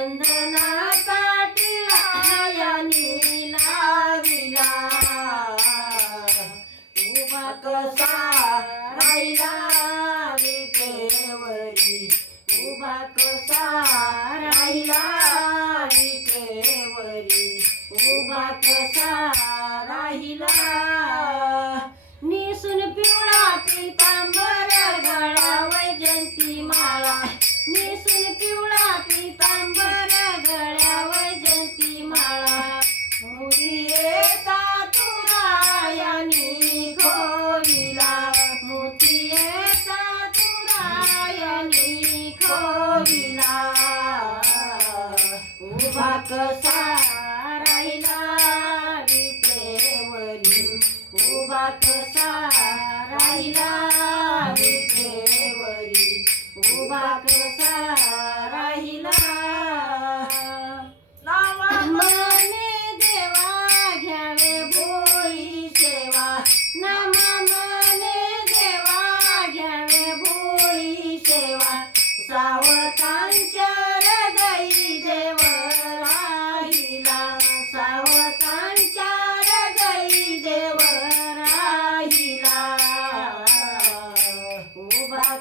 चंदना टिळायनी लाविला उभा कसा राहिला विटेवरी उभा कसा राहिला विटेवरी उभा कसा राहिला खोविला उभा कसा राहिला विटेवरी उभा कसा राहिला?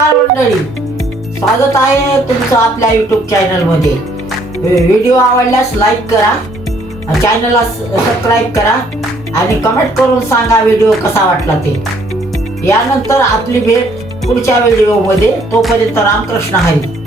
मंडळी स्वागत आहे तुमचं आपल्या युट्यूब चॅनलमध्ये. व्हिडिओ आवडल्यास लाईक करा चॅनलला सबस्क्राईब करा आणि कमेंट करून सांगा व्हिडिओ कसा वाटला ते. यानंतर आपली भेट पुढच्या व्हिडिओमध्ये तोपर्यंत रामकृष्ण हरी.